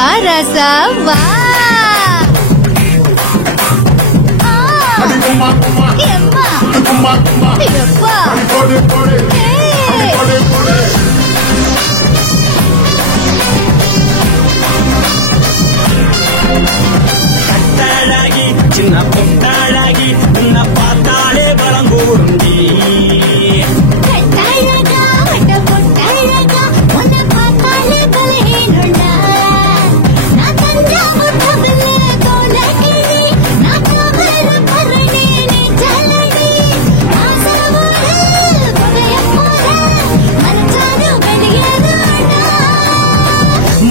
வாராசா வா கட்டாளாகி சின்ன பொட்டாளாகி உன்னை பார்த்தாலே பலங்கூருண்டி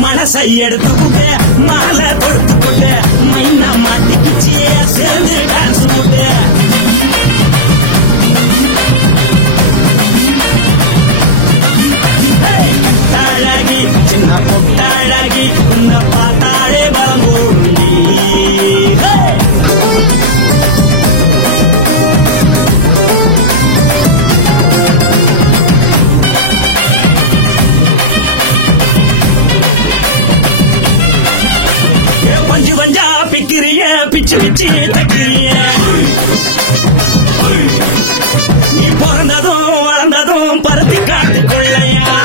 மனசை எடுத்துக்கிட்டு மாலை கொடுத்துக்கிட்டு மைனா மாட்டிக்கிச்சு சேர்ந்து டான்ஸ் போட்டு கட்டாளாகி சின்ன பொட்டாளாகி உன்னை பார்த்தாலே பலங்கூருண்டி பஞ்சு பஞ்சா பிக்கிறிய பிச்சு பிச்சு தக்கிறிய நீ பிறந்ததும் வளர்ந்ததும் பருத்தி காட்டுக்குள்ளையா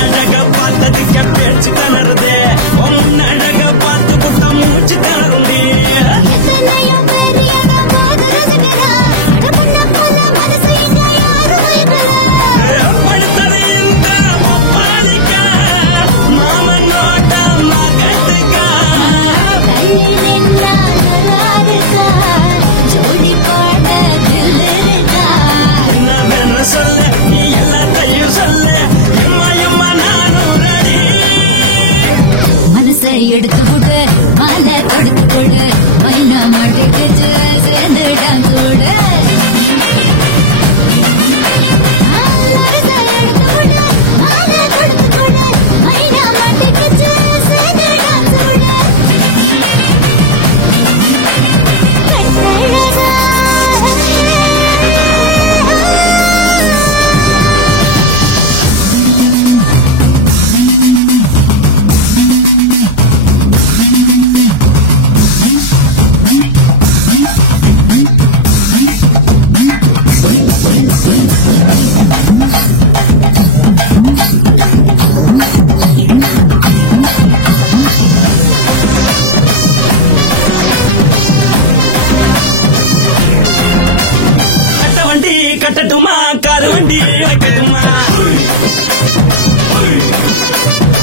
அழக பார்த்ததுக்கு பேச்சு தளருது உன் அழக பார்த்து புத்தம் மூச்சு தளருண்டி எடுத்து போட்டு மாலை கொடுத்து கொடு மைனா மாட்டிக்கிச்சு சேர்ந்து டான்ஸ் போடு கட்டட்டுமா காது வண்டி வைக்கட்டுமா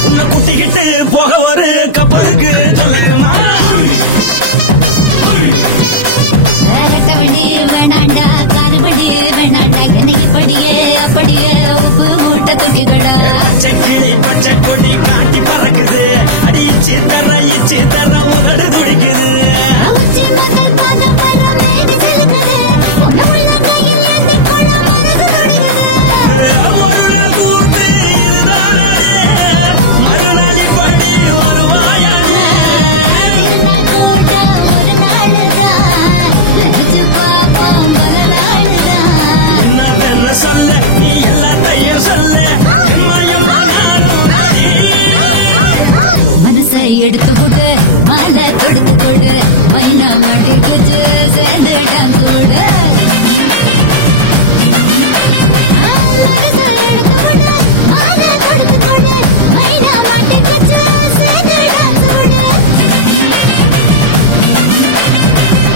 உன்னை குட்டிக்கிட்டு போக ஒரு கப்பலுக்கு சொல்லட்டுமா வண்டி வேணாண்டா காது வண்டி வேணாண்டா எனக்கு படியே அப்படியே உப்பு மூட்டை குட்டிகளா கிளி பச்சை கொடி காட்டி பறக்குது அடிச்சு தர உதடு துடிக்குது எடுத்து போட்டு மாலை கொடுத்து கொடு மைனா மாட்டிக்கிச்சு சேர்ந்து டான்ஸ் போடு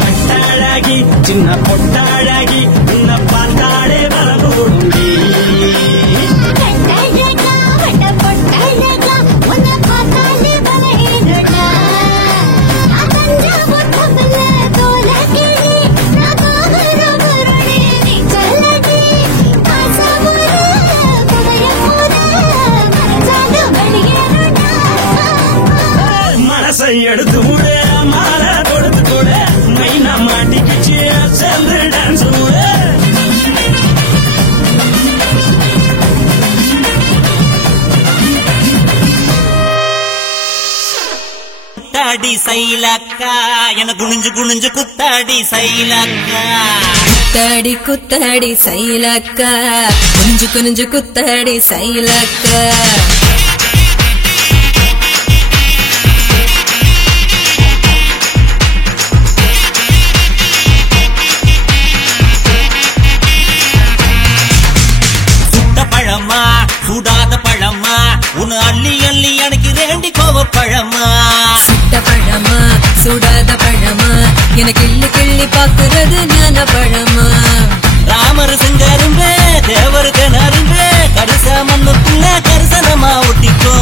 கட்டாளாகி சின்ன பொட்டாளாகி உன்னை பார்த்தாலே பலகூருண்டி மனசை எடுத்து விடு மாலை கொடுத்து கூட மைனா மாட்டிக்கிச்சு சேர்ந்து டான்ஸ் விடு குத்தாடி சைலக்கா என குனிஞ்சு குனிஞ்சு குத்தாடி சைலக்கா குத்தாடி குத்தாடி சைலக்கா குனிஞ்சு குனிஞ்சு குத்தாடி சைலக்கா சுடாத பழமா உன் அள்ளி அள்ளி எனக்கு ரெண்டி கோவ பழமா சுட்ட பழமா சுடாத பழமா எனக்கு கிள்ளி கிள்ளி பாக்குறது ஞான பழமா ராமர் செங்கரும்பே தேவர் கிணறும்பே கரிச மண்ணுக்குள்ள கரிசனமா ஒட்டிக்கோ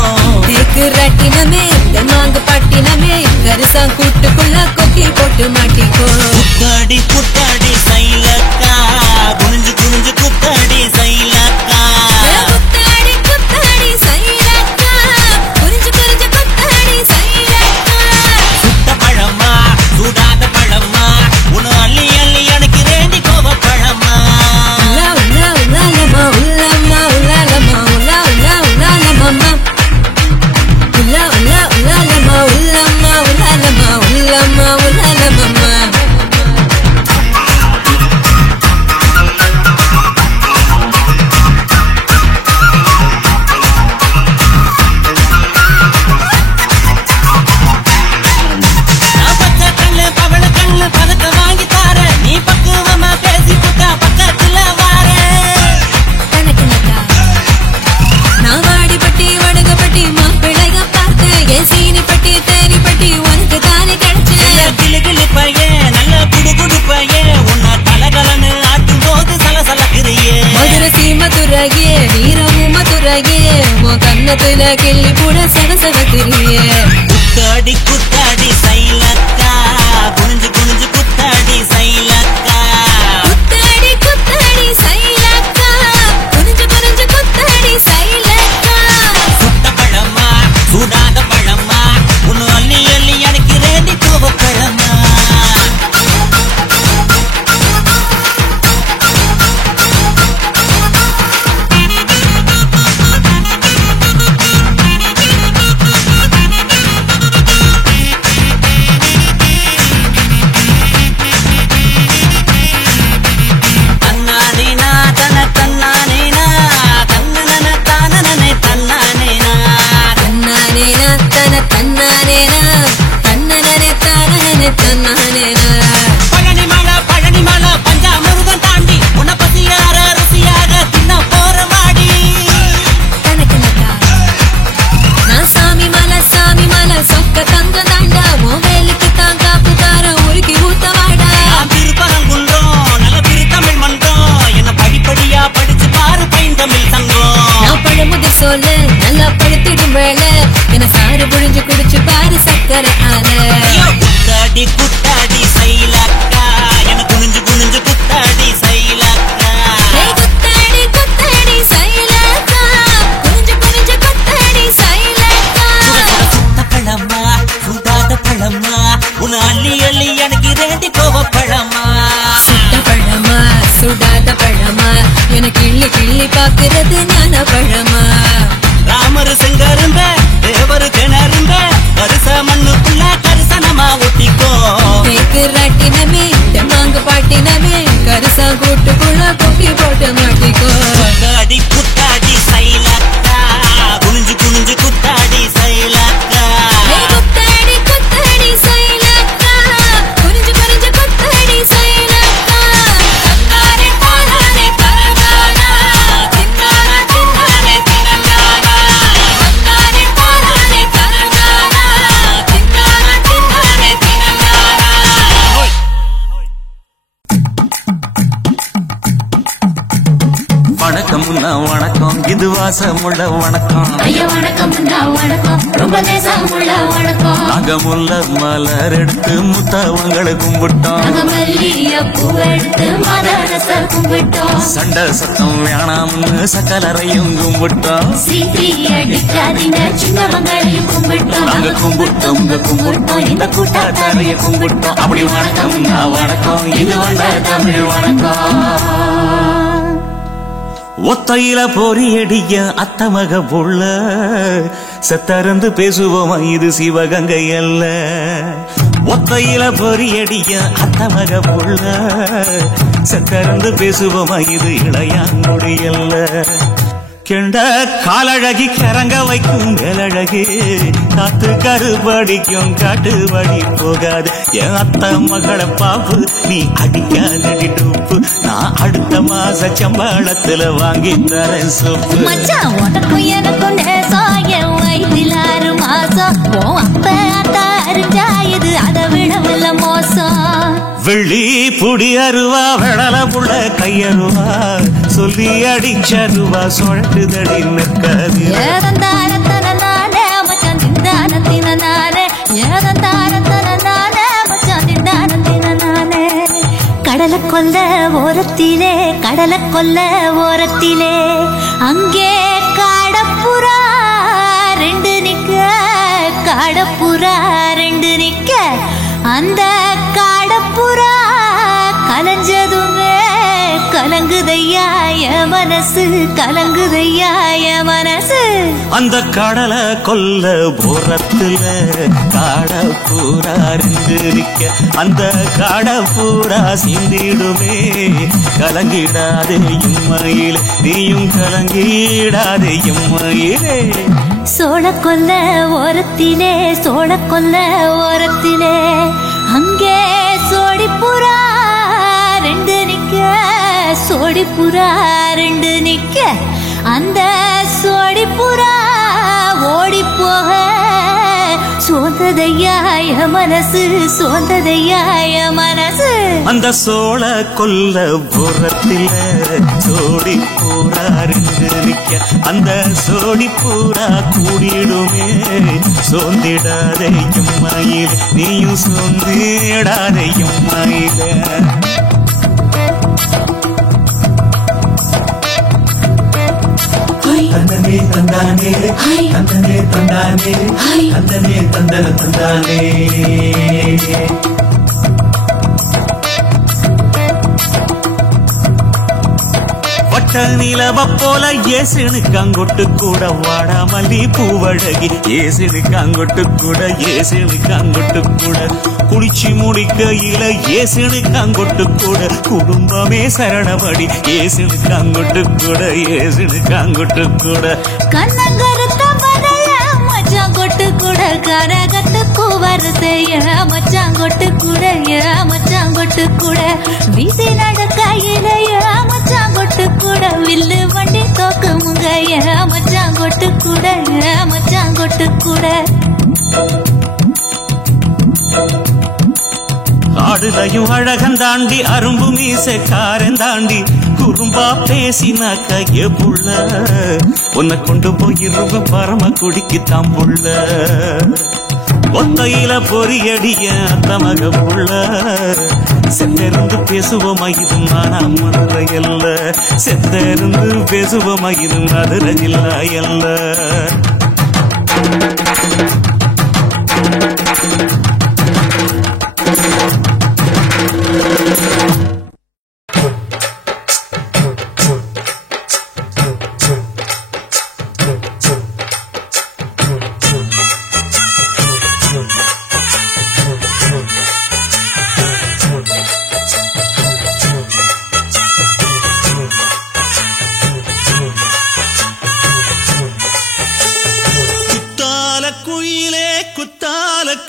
தேக்கு ரட்டினமே தெம்மாங்கு பட்டினமே கரிசா கூட்டுக்குள்ள கொக்கி போட்டு மாட்டிக்கோ குத்தாடி குத்தாடி சைலக்கா குனிஞ்சு குனிஞ்சு குத்தாடி சைலக்கா கண்ணத்துல கிள்ளி கூட சரசரத்திரியே குத்தாடி குத்தாடி சைலக்கா குனிஞ்சு குனிஞ்சு குத்தாடி சைலக்கா குத்தாடி குத்தாடி சைலக்கா குனிஞ்சு குனிஞ்சு குத்தாடி சைலக்கா சுட்ட பழமா சுடாத பழமா உன் அள்ளி அள்ளி எனக்கு ரெண்டி கோவ பழமா நல்லா படுத்திடும் வேலை என சாறு புழிஞ்சு குடிச்சு பாரு சக்கரை ஆன குத்தாடி குத்தாடி சைலக்கா என குனிஞ்சு குனிஞ்சு குத்தாடி சைலக்கா குத்தாடி குத்தாடி சைலக்கா குனிஞ்சு குனிஞ்சு குத்தாடி சைலக்கா சுட்ட பழமா சுடாத பழமா உன் அள்ளி அள்ளி எனக்கு ரெண்டி கோவ பழமா சுட்ட பழமா சுடாத பழமா எனக்கு கிள்ளி கிள்ளி பாக்குறது ஞான பழமா ராமர் செங்கரும்ப தேவர் கிணறும்ப கரிச மண்ணுக்குள்ள கரிசனமா ஒட்டிக்கோ தேக்கு ரட்டினமே தெம்மாங்கு பாட்டினமே கரிசா கூட்டுக்குள்ள கொக்கி போட்டு மாட்டிக்கோ குத்தாடி குத்தாடி சைலக்கா குனிஞ்சு குனிஞ்சு குத்தாடி சைலக்கா குத்தாடி குத்தாடி சைலக்கா குனிஞ்சு குனிஞ்சு குத்தாடி சைலக்கா கங்காரே போலானே கரகானா தின்னானா தின்னானே தினங்கானா கங்காரே போலானே கரகானா தின்னானா தின்னானே தினங்கானா வணக்கம் வணக்கம் இது வாசமுள்ள வணக்கம் ஐயா வணக்கம் வணக்கம் ரொம்ப தேசமுள்ள வணக்கம் நாங்க முல்ல மலர் எடுத்து முத்தவங்களை கும்பிட்டோம் நாங்க மல்லிய பூவெடுத்து மதரச கும்பிட்டோம் சண்டை சத்தம் வேணாம்னு சக்கலரையும் கும்பிட்டோம் சீட்டி அடிக்காதீங்க சின்னவங்களையும் கும்பிட்டோம் நாங்க கும்பிட்டோம் கும்பிட்டோம் இந்த கூட்டாத்தாரைய கும்பிட்டோம் அப்படி வணக்கம் வணக்கம் இது வந்த தமிழ் வணக்கம் ஒத்தையில பொறியடிய அத்தமக புள்ள செத்தறந்து பேசுவோமா இது சிவகங்கை அல்ல ஒத்தையில பொறியடிய அத்தமக புள்ள செத்தறந்து பேசுவோமா இது இளையாங்குடியல்ல. கெண்ட காலழகி கரங்க வைக்கும் மேலழகி காத்து கருபடிக்கும் காட்டு வழி போகாது. என் அத்த மகளை பாப்பு நீ அடிக்காதடி டூப்பு. நான் அடுத்த மாச சம்பளத்துல வாங்கி தரேன் சோப்பு. மச்சான் உனக்கும் எனக்கும் நேசம் என் வயதில் 6 மாசம். அப்ப அந்த அறிஞ்சா இது அதை விடவில்ல மோசம். வெள்ளி புடி அருவா வெடல புள்ள கையருவா சொல்லி அடிச்சருவா சுழட்டுதடி நிற்காது. ஏதந்தாரத்தன நானே மச்சான் திண்டானத்தின நானே. ஏதந்தாரத்தன நானே மச்சான் திண்டானத்தின நானே. கடலை கொல்ல ஓரத்திலே கடலை கொல்ல ஓரத்திலே அங்கே காடப்புறா 2 நிக்க. காடப்புறா 2 நிக்க. அந்த காடப்புறா கலஞ்சதுமே கலங்குதையா என் மனசு. கலங்குதையா என் மனசு. அந்த கடலை கொல்ல போரத்துல காடப்பூரா 2 நிக்க. அந்த காடப்பூரா சிந்திடுமே கலங்கிடாதே எம்மையிலே. நீயும் கலங்கிடாதே எம்மையிலே. சோழ கொல்ல ஓரத்திலே சோழ கொல்ல ஓரத்திலே அங்கே சோடிப்புறா 2 நிக்க. சோடிப்புறா 2 நிக்க. அந்த சோடிப்புறா ஓடி போக சோந்ததையா என் மனசு. சோந்ததையா என் மனசு. அந்த சோழ கொல்ல புறத்தில சோடி பூரா 2 நிக்க. அந்த சோடி பூரா கூடிடுமே சோந்திடாதே எம்மையிலே. நீயும் சோந்திடாதே எம்மையிலே. தந்தனே தந்தானே தந்தனே தந்தானே தந்தனே தந்தன தந்தானே. வட்ட நிலவ போல ஏசுனுக்காங்கொட்டு கூட வாடாமல்லி பூவழகி. ஏசுனுக்காங்கொட்டு கூட ஏசுனுக்காங்கொட்டு கூட குளிச்சு முடிக்கையில ஏசுனுக்காங்கொட்டு கூட குடும்பமே சரணபடி. ஏசுனுக்காங்கொட்டு கூட ஏசுனுக்காங்கொட்டு கூட. கண்ணங்கருத்த பதைய மச்சாங்கொட்டு கூட கரகத்துக்கு வருதைய மச்சாங்கொட்டு கூட மச்சாங்கொட்டு கூட. வீசி நடக்கையிலைய மச்சாங்கொட்டு கூட வில்லு வண்டி தோக்கு முகைய மச்சாங்கொட்டு கூட மச்சாங்கொட்டு கூட. காடுலையும் அழகன் தாண்டி அரும்பு மீசக்காரன் தாண்டி குறும்பா பேசினாக்க ஏ புள்ள. உன்னை கொண்டு போயிருவ பரம குடிக்கு தாம்புள்ள. ஒத்தையில பொறியடிய அந்த மக புள்ள. செத்திருந்து பேசுவோமா இது மானா மதுரை அல்ல. செத்திருந்து பேசுவோமா இது மதுரை ஜில்லா அல்ல.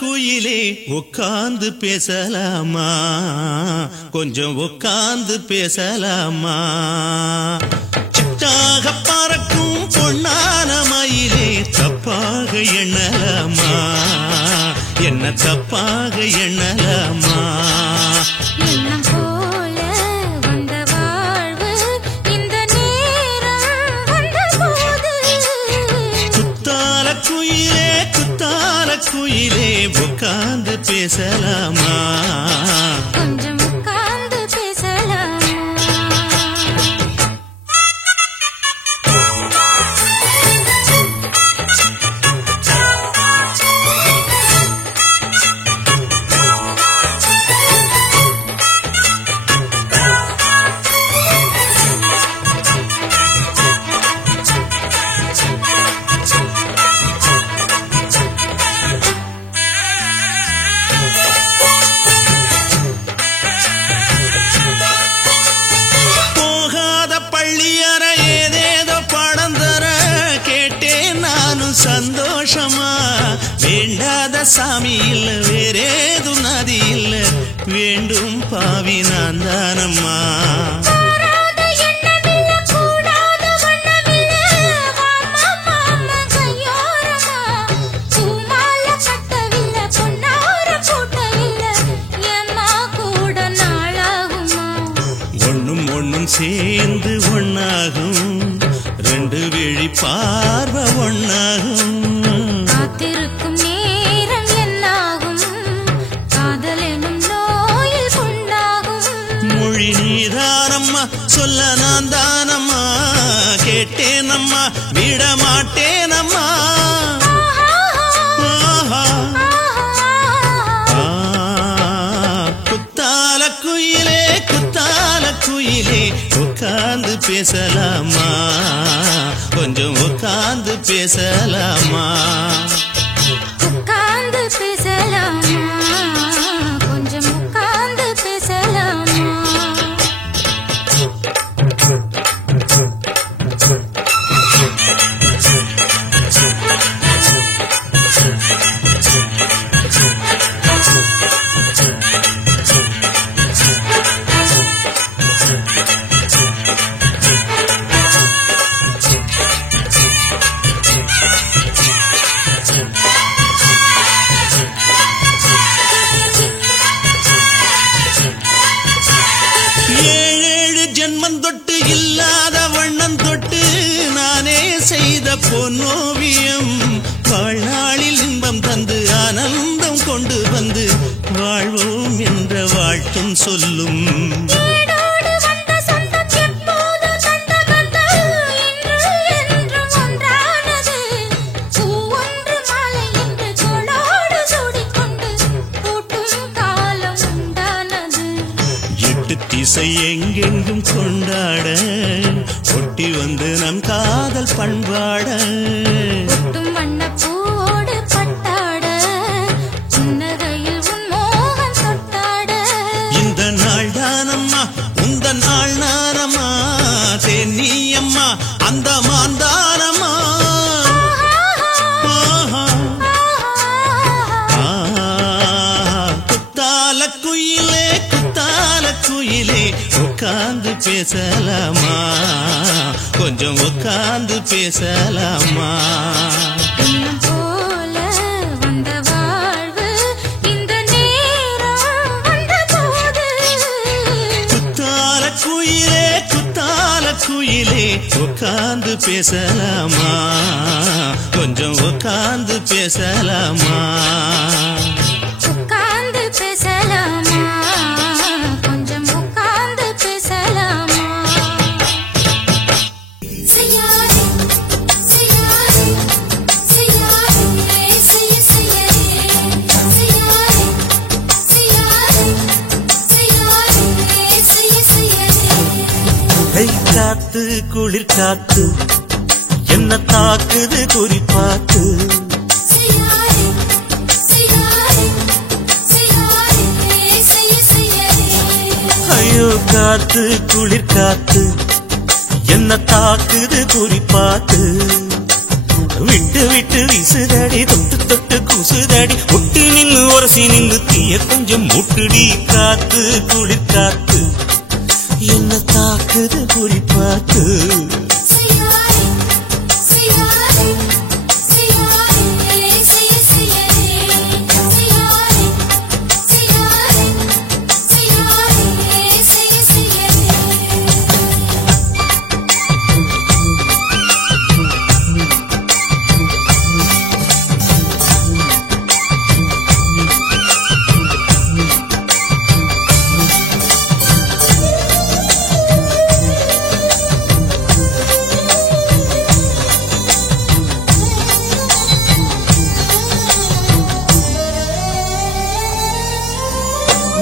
குயிலே உட்கார்ந்து பேசலாமா? கொஞ்சம் உட்கார்ந்து பேசலாமா? சிட்டாக பறக்கும் பொன்னான மயிலே தப்பாக எண்ணலாமா? என்ன தப்பாக எண்ணலாமா? எண்ணம் போல வந்த வாழ்வு இந்த நேரம் வந்தபோது குத்தால குயிலே உட்கார்ந்து பேசலாமா? கொஞ்சம் உட்கார்ந்து பேசலாமா? சாமி இல்ல வேறேது நதி இல்ல வேண்டும் பாவி நான் தானம்மா கூடாத எண்ணமில்ல கூடாத வண்ணமில்ல மாமா மாமா கையோரமா பூமால கட்டவில்லை பொன்னார கூட்டவில்லை எம்மா கூட நாளாகுமா ஒண்ணும் சேர்ந்து ஒண்ணாகும் ரெண்டு விழி பார்வை ஒண்ணாகும் காத்திருக்கும் நேரம் என்னாகும் காதல் எனும் நோயில் கொண்டாகும் மொழி நீதானம்மா சொல்ல நான் தானம்மா கேட்டேனம்மா விட மாட்டேனம்மா ஆஹா. குத்தால குயிலே உட்கார்ந்து பேசலாமா கொஞ்சம் உட்கார்ந்து பேசலாமா உட்கார்ந்து பேசலாமா கொஞ்சம் உட்கார்ந்து பேசலாமா ஏழேழு ஜென்மம் தொட்டு இல்லாத வண்ணம் தொட்டு நானே செய்த பொன்னோவியம் வாழ்நாளில் இன்பம் தந்து ஆனந்தம் கொண்டு வந்து வாழ்வோம் என்ற வாழ்த்தும் சொல்லும் ஏடோடு வந்த சொந்தம் எப்போது தந்த பந்தம் இன்று என்றும் ஒன்றானது பூ ஒன்று மாலை என்று தோளோடு சூடிக்கொண்டு கூட்டும் காலம் உண்டானது எட்டு திசை எங்கெங்கும் கொண்டாட ஒட்டி வந்து நம் காதல் பண்பாட ஒட்டும் வண்ணப்பூவோடு பட்டாட புன்னகையில் உன் மோகம் தொட்டாட இந்த நாள் தானம்மா உந்த நாள் நானம்மா தென்னியம்மா அந்த மாந்தானம்மா ஆஹா. குத்தால குயிலே உட்கார்ந்து பேசலாமா கொஞ்சம் உட்கார்ந்து பேசலாமா எண்ணம் போல வந்த வாழ்வு இந்த நேரம் வந்தபோது குத்தால குயிலே உட்கார்ந்து பேசலாமா கொஞ்சம் உட்கார்ந்து பேசலாமா உட்கார்ந்து பேசலாமா கொஞ்சம் உட்கார்ந்து பேசலாமா செய்யாதே செய்யாதே செய்யாதே செய்யாதே காத்து குளிர் காத்து என்ன தாக்குது குறிப்பாத்து ஐயோ காத்து குளிர் காத்து என்ன தாக்குது குறிப்பாத்து விட்டு விட்டு வீசுதடி தொட்டு தொட்டு குசுதடி ஒட்டி நின்னு உரசி நின்னு தீய கொஞ்சம் முட்டுடி காத்து குளிர் காத்து என்ன தாக்குது குறிப்பாத்து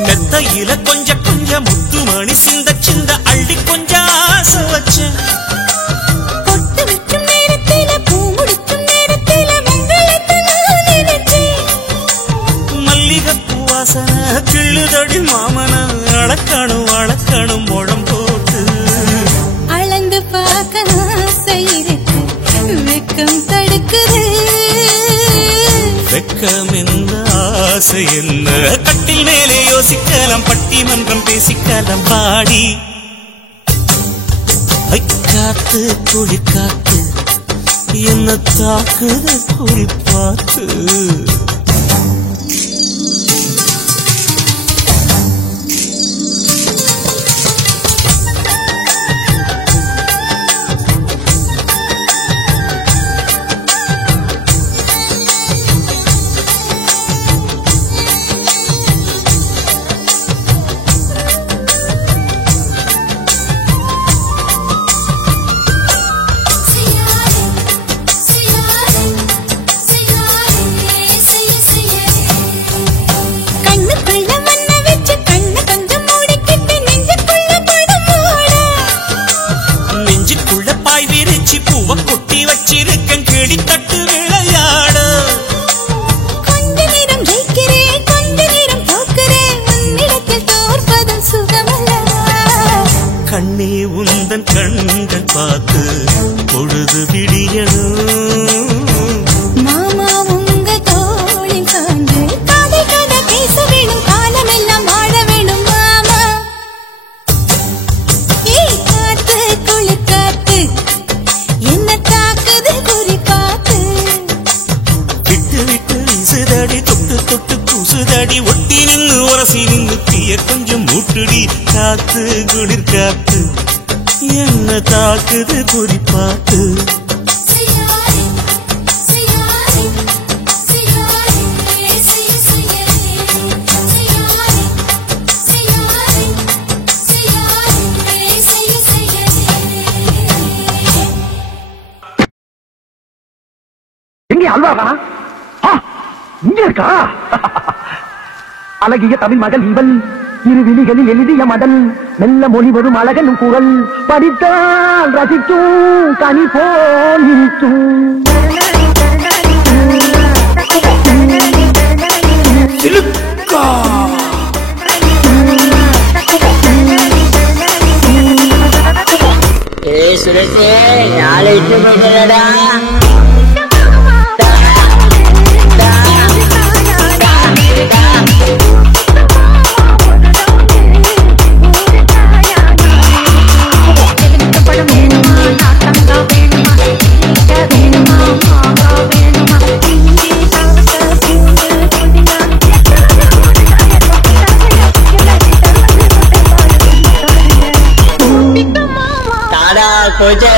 மெத்தையில கொஞ்சம் கொஞ்சம் முத்துமணி சிந்த சிந்த அள்ளி கொஞ்சம் ஆசை வச்சேன் பொட்டு வைக்கும் நேரத்தில பூ முடிக்கும் நேரத்தில மங்களத்தை நான் நினைச்சேன் மல்லிகைப்பூ வாசனை கிள்ளுதடி மாமன அளக்கணும் முழம் போட்டு அளந்து பார்க்க ஆசை இருக்கு வெக்கம் தடுக்குது வெக்கம் இந்த ஆசை என்ன கட்டில் மேலே யோசிக்கலாம் பட்டிமன்றம் பேசிக்கலாம் பாடி காத்து குளிர் காத்து என்ன தாக்குது குறிப்பாத்து கண்ணே உந்தன் கண்கள் பார்த்து பொழுது விடியணும் மாமா உங்க தோளில் சாய்ந்து கதை கதை பேச வேணும் காலமெல்லாம் வாழ வேணும் மாமா காத்து குளிர் காத்து என்ன தாக்குது குறி பார்த்து விட்டு விட்டு வீசுதடி தொட்டு தொட்டு கூசுதடி ஒட்டி நின்று உரசி நின்று தீய கொஞ்சம் மூட்டுடி காத்து குளிர் காத்து என்ன தாக்குது குறி பார்த்து எங்கே அல்வாவா இங்க இருக்கா அழகிய தமிழ் மகள் இவள் இரு விழிகளில் எழுதிய மடல் மெல்ல மொழி வரும் அழகனும் குரல் படித்தால் ரசிக்கும் கனி போல் இருக்கும் சுரேஷே நாளை இட்டு போயிட்டா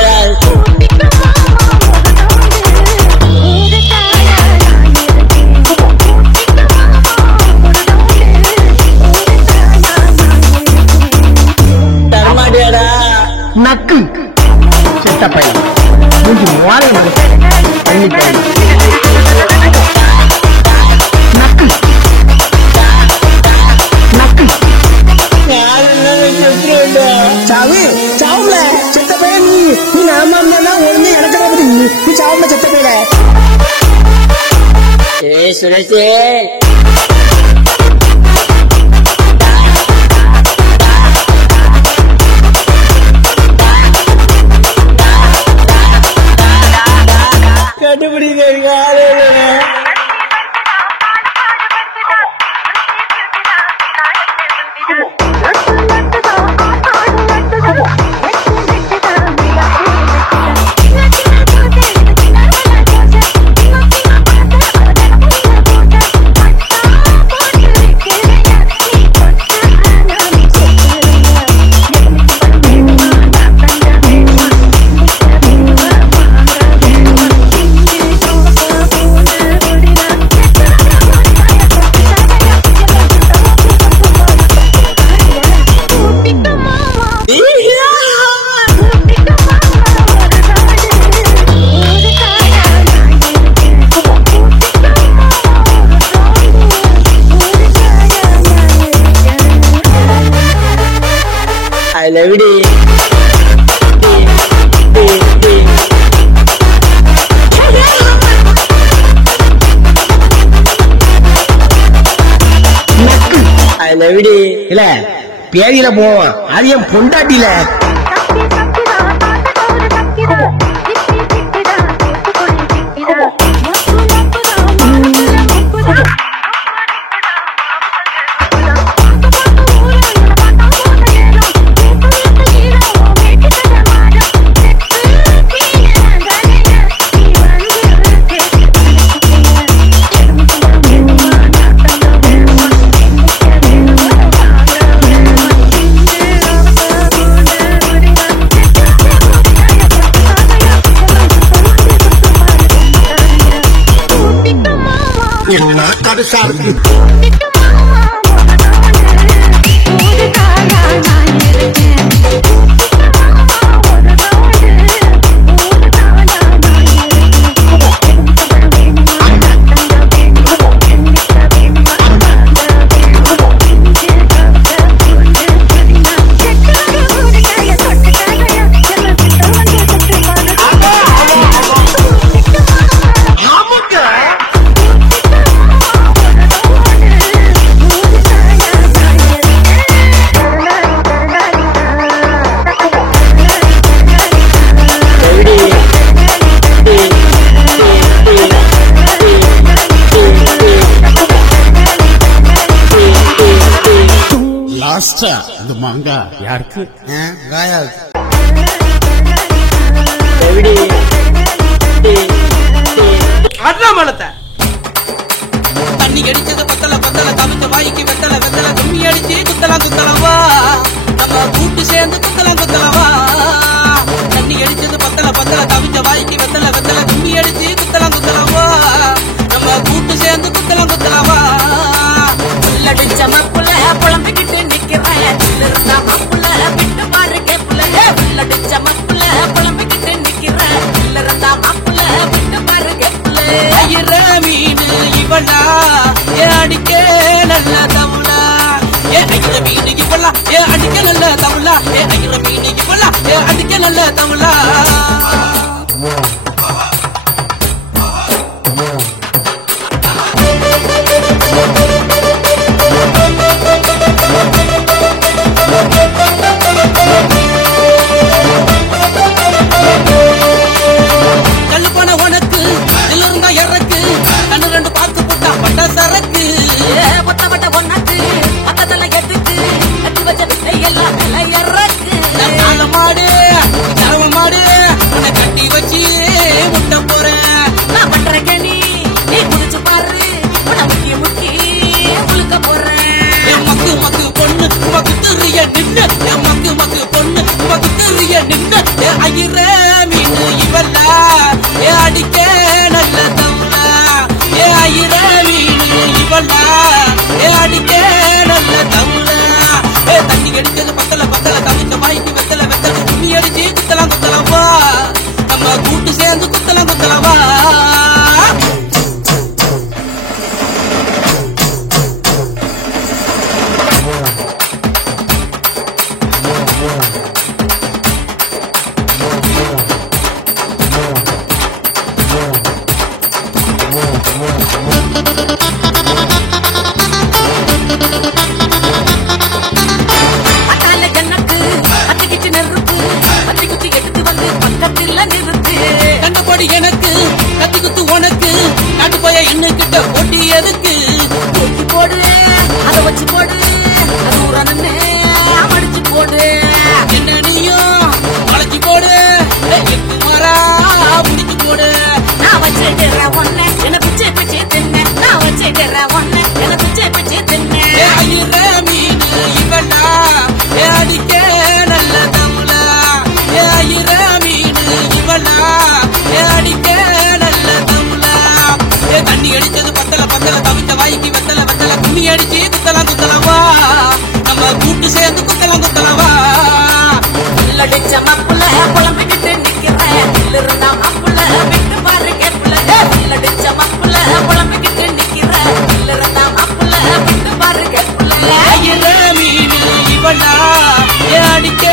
நக்கு சித்த பையன் மூஞ்சி மாலை தண்ணி பையன் நக்கு நக்கு சாவு சாவுல சித்த பையன் நீ நாம ஒண்ணு எனக்கு நீ சாவுல சித்த பையன் சுரேஷே கண்டுபிடிக்க I love it. I love it. இல்ல பேதியில போவான் அது என் பொண்டாட்டில என்ன கடுசா இருக்கு லாஸ்டா இந்த மாங்கா யாருக்கு அண்ணாமலத்தை தண்ணி அடிச்சது பத்தல பத்தல கவிச்ச வாய்க்கு வெத்தல வெத்தல கும்மி அடிச்சு குத்தலவா நம்ம கூட்டு சேர்ந்து குத்தலவா தண்ணி அடிச்சது பத்தல பத்தல கவிச்ச வாய்க்கு வெத்தல வெத்தல கும்மி அடிச்சு குத்தலவா நம்ம கூட்டு சேர்ந்து குத்தலவா உள்ளடிச்ச மப்புல புலம்பிக்கிட்டு நிக்கிறேன் மப்புல விட்டு பாரு கேப்புல உள்ளடிச்ச மப்புல புலம்பிக்கிட்டு நிக்கிறேன் இல்லறந்தா மப்புல விட்டு பாரு கேப்புல ஐயர மீன் இவளா ஏ அடிக்க நல்ல தவுளா ஏ ஐயர மீன் இவளா ஏ அடிக்க நல்ல தவுளா ஏ ஐயர மீன் இவளா ஏ அடிக்க நல்ல தவுளா கல்லுப்பான உனக்கு இருந்தா இறக்கு கண்ணு ரெண்டு பார்த்து போட்டா பட்ட சரக்கு பட்ட பட்ட ஒன்னாக்கு பக்கத்துல எட்டுக்கு கட்டி வச்ச வித்தை எல்லாம் விலை இறக்கு நால மாடு தரவ மாடு உன்னை கட்டி வச்சு முட்ட போறேன் நான் பண்றேன் நீ குடிச்சு பாரு உன்னை முக்கி முக்கி முழுக்க போறேன் என் மக்கு மக்கு பொண்ணு மக்கு தெரிய நின்று என் மக்கு மக்கு பொண்ணு மக்கு தெரிய நின்று என் ஐயர மீன் இவல்லா ஏ அடிக்க நல்ல தவுளா ஏ ஐயர மீன் இவல்லா ஏ அடிக்க நல்ல தவுளா ஏ தண்ணி அடிச்சது பத்தல பத்தல கவிச்ச வாய்க்கு வெத்தல வெத்தல கும்மி அடிச்சு குத்தலவா நம்ம கூட்டு சேர்ந்து குத்தலவா அட்டால கண்ணக்கு அத்திக்கிட்டு நெருப்பு அத்தி குத்தி எடுத்து வந்து பக்கத்துல நிறுத்து கண்டுபடி எனக்கு கத்தி குத்து உனக்கு நாட்டு போய இன்னுகிட்ட போட்டி எதுக்கு தூக்கி போடு அதை வச்சு போடு அது உரணுன்னு அடிச்சு போடு என்ன நீயும் வளைச்சு போடு எட்டு மாறா முடிச்சு போடு நான் வச்சுடுறேன் ஒண்ணு என்ன பிச்சை பிச்சை தின்ன நான் வச்சுடுறேன் ஒண்ணு என்ன பிச்சை பிச்சை தின்ன ஏ ஐயர மீன் இவனா ஏ அடிக்க நல்ல தமுலா ஏ ஐயர மீன் இவனா ஏ அடிக்க நல்ல தமுலா ஏ தண்ணி அடிச்சது பத்தல பத்தல தவித்த வாய்க்கு வெத்தல வெத்தல கும்மி அடிச்சு குத்தலவா நம்ம கூட்டு சேர்ந்து குத்தலவா உள்ளடிச்ச மப்புல புலம்பிக்கிட்டு நிக்கிறேன் இல்லறந்தா மப்புல விட்டு பாரு கேப்புல உள்ளடிச்ச மப்புல புலம்பிக்கிட்டு நிக்கிறேன் இல்லறந்தா மப்புல விட்டு பாரு கேப்புல ஐயர மீன் இவனா ஏ அடிக்க